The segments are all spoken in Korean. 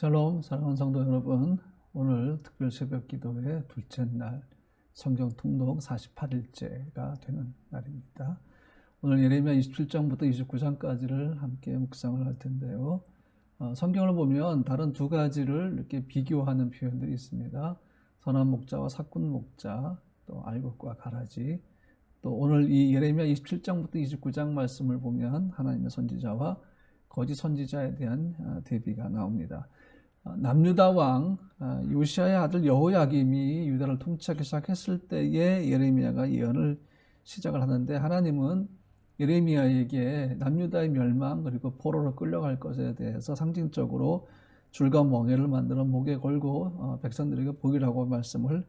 샬롬, 사랑하는 성도 여러분, 오늘 특별 새벽 기도의 둘째 날 성경 통독 48일째가 되는 날입니다. 오늘 예레미야 27장부터 29장까지를 함께 묵상을 할 텐데요. 성경을 보면 다른 두 가지를 이렇게 비교하는 표현들이 있습니다. 선한 목자와 사꾼 목자, 또 알곡과 가라지. 또 오늘 이 예레미야 27장부터 29장 말씀을 보면 하나님의 선지자와 거짓 선지자에 대한 대비가 나옵니다. 남유다 왕 요시야의 아들 여호야김이 유다를 통치하기 시작했을 때에 예레미야가 예언을 시작을 하는데, 하나님은 예레미야에게 남유다의 멸망 그리고 포로로 끌려갈 것에 대해서 상징적으로 줄과 멍에를 만들어 목에 걸고 백성들에게 보이라고 말씀을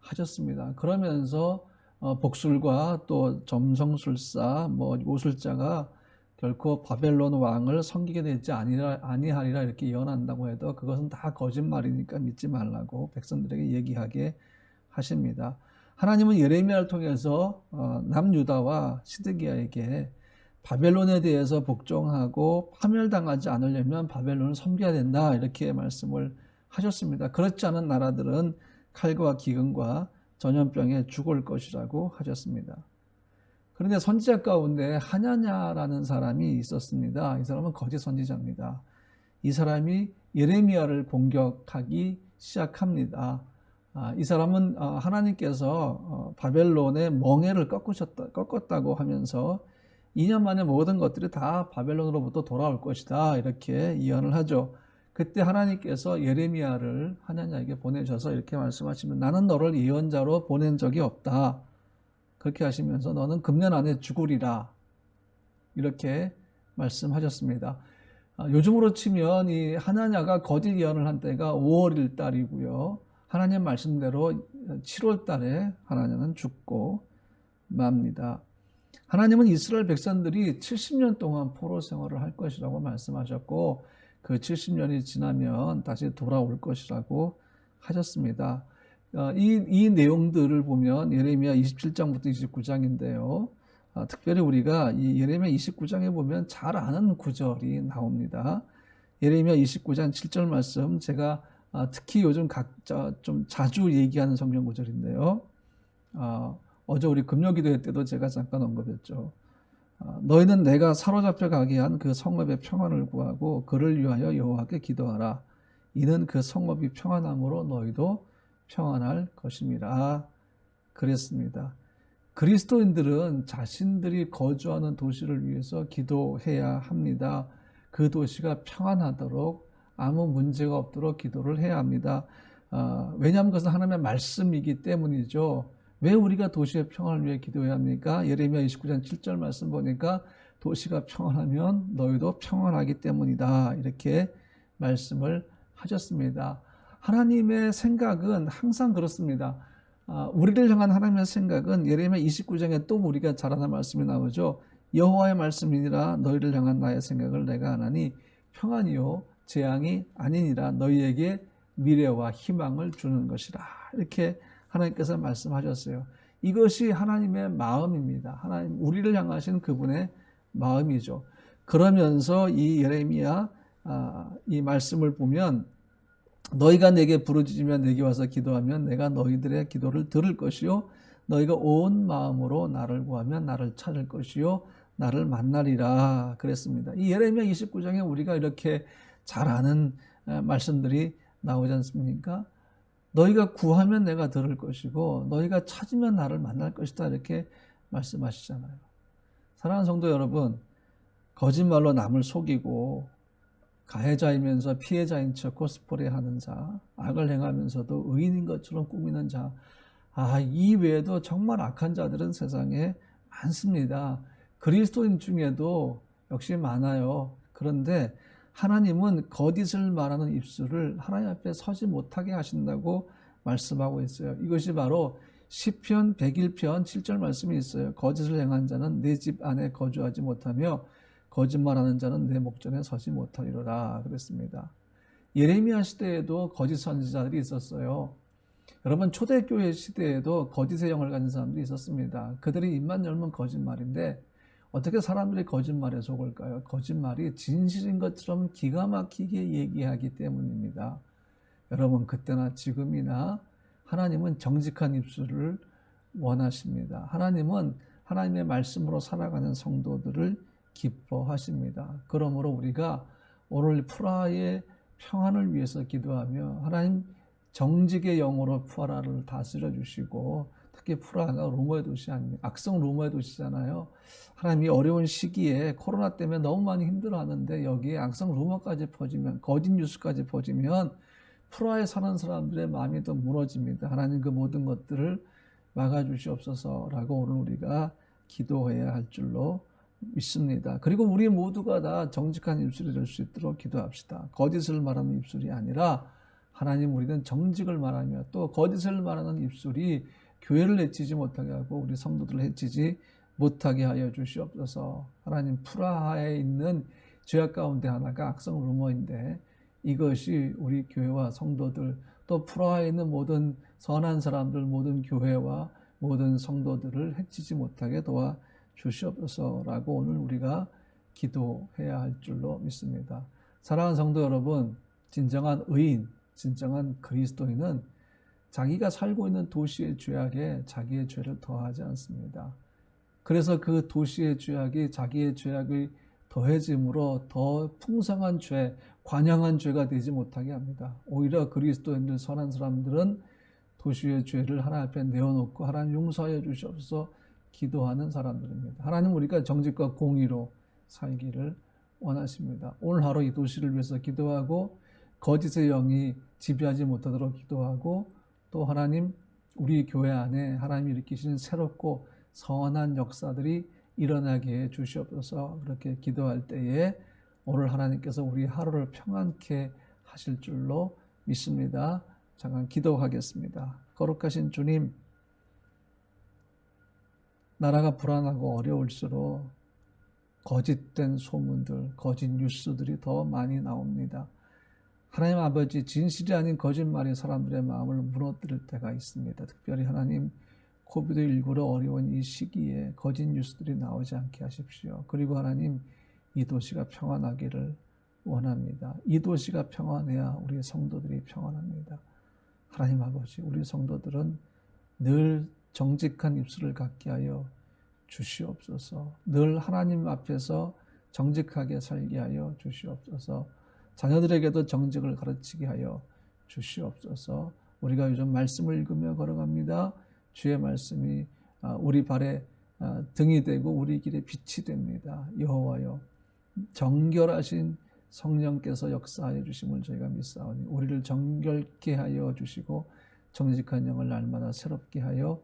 하셨습니다. 그러면서 복술과 또 점성술사, 요술자가 결코 바벨론 왕을 섬기게 되지 아니하리라 이렇게 예언한다고 해도 그것은 다 거짓말이니까 믿지 말라고 백성들에게 얘기하게 하십니다. 하나님은 예레미야를 통해서 남유다와 시드기야에게 바벨론에 대해서 복종하고 파멸당하지 않으려면 바벨론을 섬겨야 된다 이렇게 말씀을 하셨습니다. 그렇지 않은 나라들은 칼과 기근과 전염병에 죽을 것이라고 하셨습니다. 그런데 선지자 가운데 하냐냐라는 사람이 있었습니다. 이 사람은 거짓 선지자입니다. 이 사람이 예레미야를 공격하기 시작합니다. 이 사람은 하나님께서 바벨론의 멍에를 꺾었다고 하면서 2년 만에 모든 것들이 다 바벨론으로부터 돌아올 것이다 이렇게 예언을 하죠. 그때 하나님께서 예레미야를 하냐냐에게 보내셔서 이렇게 말씀하시면, 나는 너를 예언자로 보낸 적이 없다. 그렇게 하시면서 너는 금년 안에 죽으리라 이렇게 말씀하셨습니다. 요즘으로 치면 이 하나냐가 거짓 예언을 한 때가 5월일 달이고요. 하나님 말씀대로 7월 달에 하나냐는 죽고 맙니다. 하나님은 이스라엘 백성들이 70년 동안 포로 생활을 할 것이라고 말씀하셨고, 그 70년이 지나면 다시 돌아올 것이라고 하셨습니다. 이 내용들을 보면 예레미야 27장부터 29장인데요. 특별히 우리가 이 예레미야 29장에 보면 잘 아는 구절이 나옵니다. 예레미야 29장 7절 말씀, 제가 특히 요즘 좀 자주 얘기하는 성경 구절인데요. 어제 우리 금요기도회 때도 제가 잠깐 언급했죠. 너희는 내가 사로잡혀 가게 한 그 성읍의 평안을 구하고 그를 위하여 여호와께 기도하라. 이는 그 성읍이 평안함으로 너희도 평안할 것임이라 그랬습니다. 그리스도인들은 자신들이 거주하는 도시를 위해서 기도해야 합니다. 그 도시가 평안하도록, 아무 문제가 없도록 기도를 해야 합니다. 왜냐하면 그것은 하나님의 말씀이기 때문이죠. 왜 우리가 도시의 평안을 위해 기도해야 합니까? 예레미야 29장 7절 말씀 보니까 도시가 평안하면 너희도 평안하기 때문이다 이렇게 말씀을 하셨습니다. 하나님의 생각은 항상 그렇습니다. 우리를 향한 하나님의 생각은 예레미야 29장에 또 우리가 잘 아는 말씀이 나오죠. 여호와의 말씀이니라 너희를 향한 나의 생각을 내가 아나니 평안이요 재앙이 아니니라, 너희에게 미래와 희망을 주는 것이라 이렇게 하나님께서 말씀하셨어요. 이것이 하나님의 마음입니다. 하나님, 우리를 향하신 그분의 마음이죠. 그러면서 이 예레미야 이 말씀을 보면, 너희가 내게 부르짖으면 내게 와서 기도하면 내가 너희들의 기도를 들을 것이요 너희가 온 마음으로 나를 구하면 나를 찾을 것이요 나를 만나리라 그랬습니다. 이 예레미야 29장에 우리가 이렇게 잘 아는 말씀들이 나오지 않습니까? 너희가 구하면 내가 들을 것이고 너희가 찾으면 나를 만날 것이다 이렇게 말씀하시잖아요. 사랑하는 성도 여러분, 거짓말로 남을 속이고 가해자이면서 피해자인 척 코스프레 하는 자, 악을 행하면서도 의인인 것처럼 꾸미는 자, 이 외에도 정말 악한 자들은 세상에 많습니다. 그리스도인 중에도 역시 많아요. 그런데 하나님은 거짓을 말하는 입술을 하나님 앞에 서지 못하게 하신다고 말씀하고 있어요. 이것이 바로 시편 101편 7절 말씀이 있어요. 거짓을 행한 자는 내 집 안에 거주하지 못하며 거짓말하는 자는 내 목전에 서지 못하리로라 그랬습니다. 예레미야 시대에도 거짓 선지자들이 있었어요. 여러분, 초대교회 시대에도 거짓의 영을 가진 사람들이 있었습니다. 그들이 입만 열면 거짓말인데 어떻게 사람들이 거짓말에 속을까요? 거짓말이 진실인 것처럼 기가 막히게 얘기하기 때문입니다. 여러분, 그때나 지금이나 하나님은 정직한 입술을 원하십니다. 하나님은 하나님의 말씀으로 살아가는 성도들을 기뻐하십니다. 그러므로 우리가 오늘 프라하의 평안을 위해서 기도하며 하나님 정직의 영으로 프라하를 다스려 주시고, 특히 프라하가 로마의 도시 아닙니까? 악성 로마의 도시잖아요. 하나님이 어려운 시기에 코로나 때문에 너무 많이 힘들어하는데 여기에 악성 로마까지 퍼지면, 거짓 뉴스까지 퍼지면 프라하에 사는 사람들의 마음이 더 무너집니다. 하나님 그 모든 것들을 막아주시옵소서라고 오늘 우리가 기도해야 할 줄로 믿습니다. 그리고 우리 모두가 다 정직한 입술이 될 수 있도록 기도합시다. 거짓을 말하는 입술이 아니라 하나님, 우리는 정직을 말하며 또 거짓을 말하는 입술이 교회를 해치지 못하게 하고 우리 성도들을 해치지 못하게 하여 주시옵소서. 하나님, 프라하에 있는 죄악 가운데 하나가 악성 루머인데 이것이 우리 교회와 성도들, 또 프라하에 있는 모든 선한 사람들, 모든 교회와 모든 성도들을 해치지 못하게 도와 주시옵소서라고 오늘 우리가 기도해야 할 줄로 믿습니다. 사랑하는 성도 여러분, 진정한 의인, 진정한 그리스도인은 자기가 살고 있는 도시의 죄악에 자기의 죄를 더하지 않습니다. 그래서 그 도시의 죄악이 자기의 죄악이 더해짐으로 더 풍성한 죄, 관영한 죄가 되지 못하게 합니다. 오히려 그리스도인들, 선한 사람들은 도시의 죄를 하나님 앞에 내어놓고 하나님 용서하여 주시옵소서 기도하는 사람들입니다. 하나님, 우리가 정직과 공의로 살기를 원하십니다. 오늘 하루 이 도시를 위해서 기도하고 거짓의 영이 지배하지 못하도록 기도하고, 또 하나님, 우리 교회 안에 하나님이 일으키시는 새롭고 선한 역사들이 일어나게 해 주시옵소서. 그렇게 기도할 때에 오늘 하나님께서 우리 하루를 평안케 하실 줄로 믿습니다. 잠깐 기도하겠습니다. 거룩하신 주님, 나라가 불안하고 어려울수록 거짓된 소문들, 거짓 뉴스들이 더 많이 나옵니다. 하나님 아버지, 진실이 아닌 거짓말이 사람들의 마음을 무너뜨릴 때가 있습니다. 특별히 하나님, 코비드19로 어려운 이 시기에 거짓 뉴스들이 나오지 않게 하십시오. 그리고 하나님, 이 도시가 평안하기를 원합니다. 이 도시가 평안해야 우리 성도들이 평안합니다. 하나님 아버지, 우리 성도들은 늘 정직한 입술을 갖게 하여 주시옵소서. 늘 하나님 앞에서 정직하게 살게 하여 주시옵소서. 자녀들에게도 정직을 가르치게 하여 주시옵소서. 우리가 요즘 말씀을 읽으며 걸어갑니다. 주의 말씀이 우리 발에 등이 되고 우리 길에 빛이 됩니다. 여호와여, 정결하신 성령께서 역사하여 주심을 저희가 믿사오니 우리를 정결케 하여 주시고 정직한 영을 날마다 새롭게 하여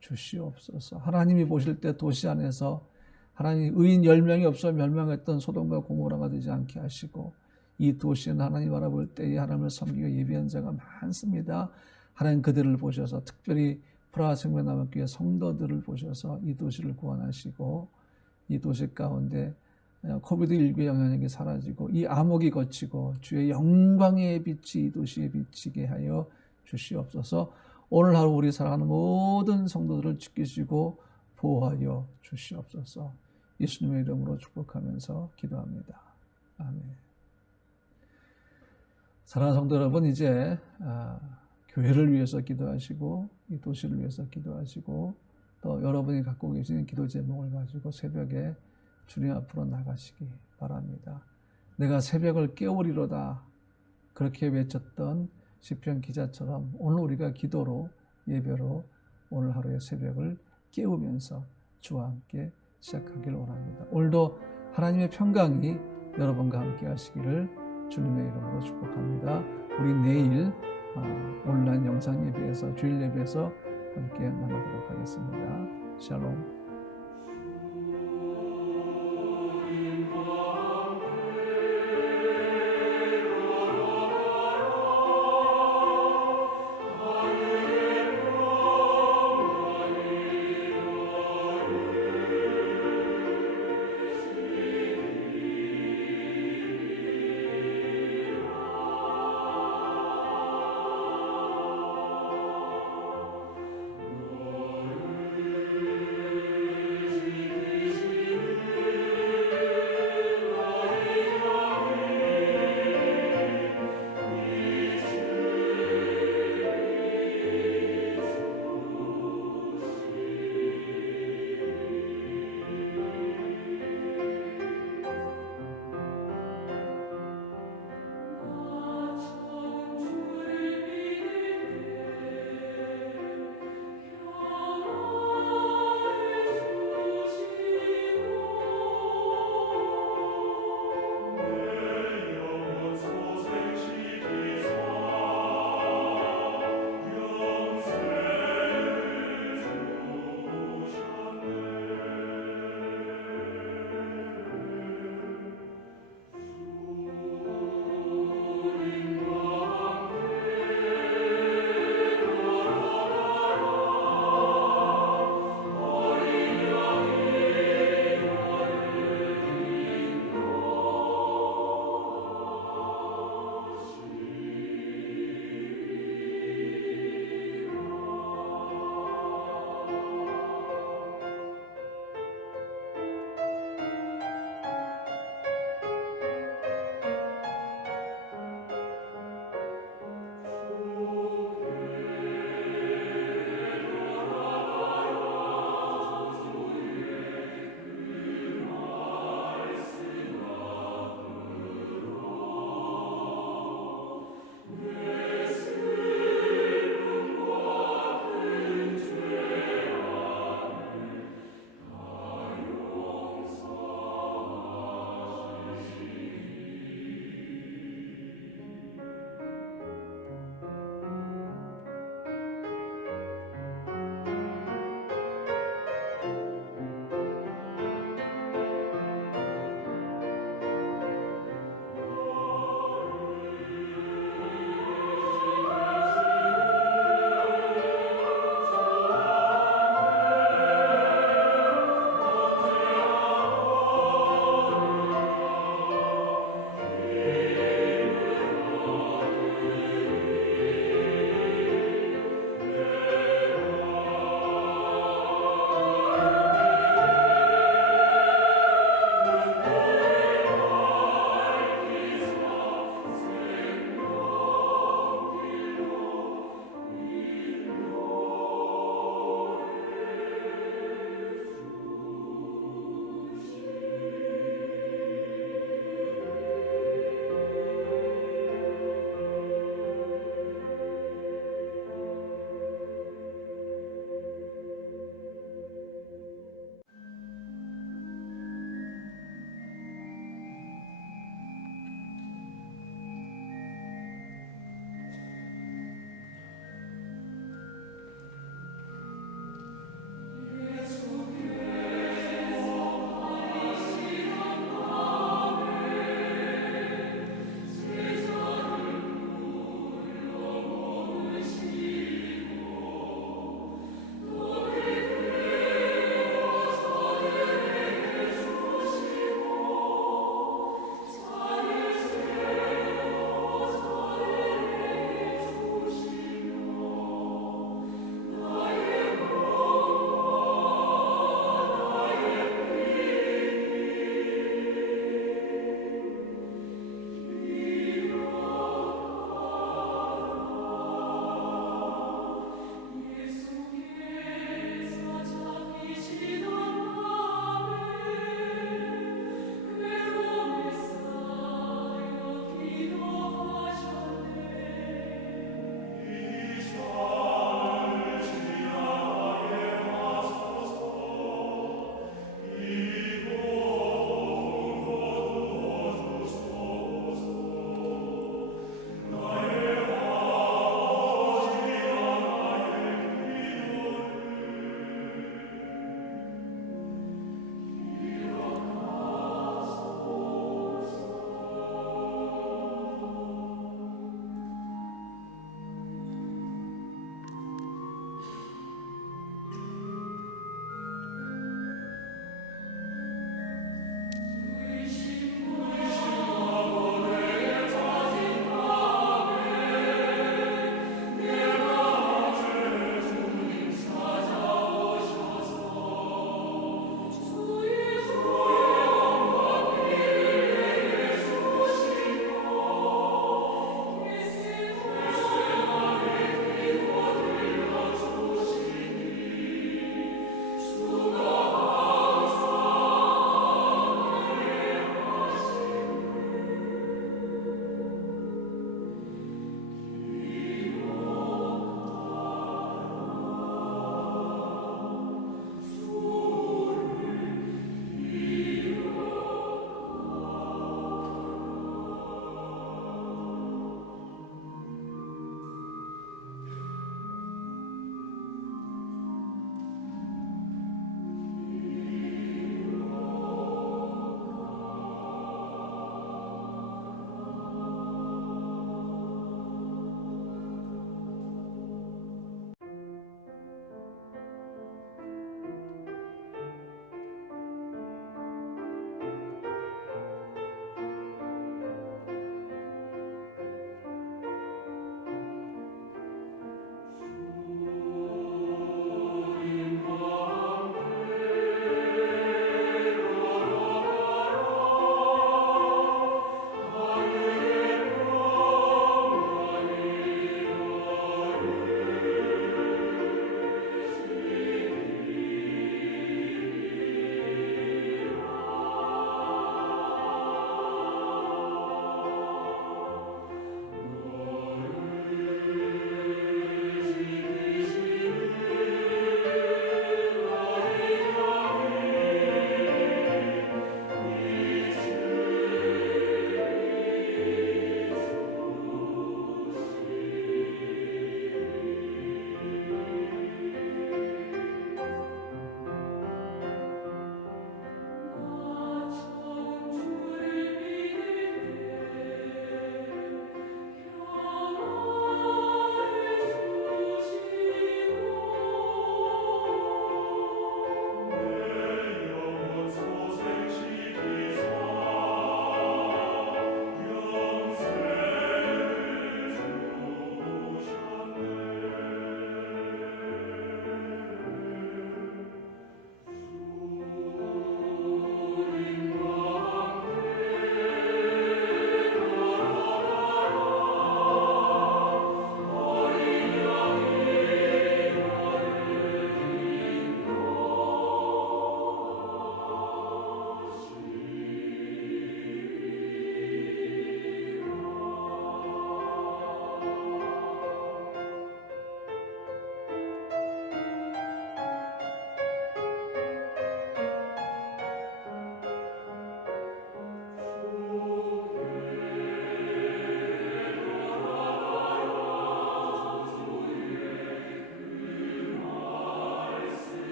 주시옵소서. 하나님이 보실 때 도시 안에서 하나님 의인 10명이 없어 멸망했던 소돔과 고모라가 되지 않게 하시고, 이 도시는 하나님 바라볼 때에 하나님을 섬기고 예비한 자가 많습니다. 하나님 그들을 보셔서, 특별히 프라하 생명나무교회 성도들을 보셔서 이 도시를 구원하시고, 이 도시 가운데 코비드19 영향력이 사라지고 이 암흑이 거치고 주의 영광의 빛이 이 도시에 비치게 하여 주시옵소서. 오늘 하루 우리 사랑하는 모든 성도들을 지키시고 보호하여 주시옵소서. 예수님의 이름으로 축복하면서 기도합니다. 아멘. 사랑하는 성도 여러분, 이제 교회를 위해서 기도하시고 이 도시를 위해서 기도하시고 또 여러분이 갖고 계시는 기도 제목을 가지고 새벽에 주님 앞으로 나가시기 바랍니다. 내가 새벽을 깨우리로다, 그렇게 외쳤던 시편 기자처럼 오늘 우리가 기도로, 예배로 오늘 하루의 새벽을 깨우면서 주와 함께 시작하기를 원합니다. 오늘도 하나님의 평강이 여러분과 함께 하시기를 주님의 이름으로 축복합니다. 우리 내일 온라인 영상 예배에서, 주일 예배에서 함께 만나도록 하겠습니다. 샬롬.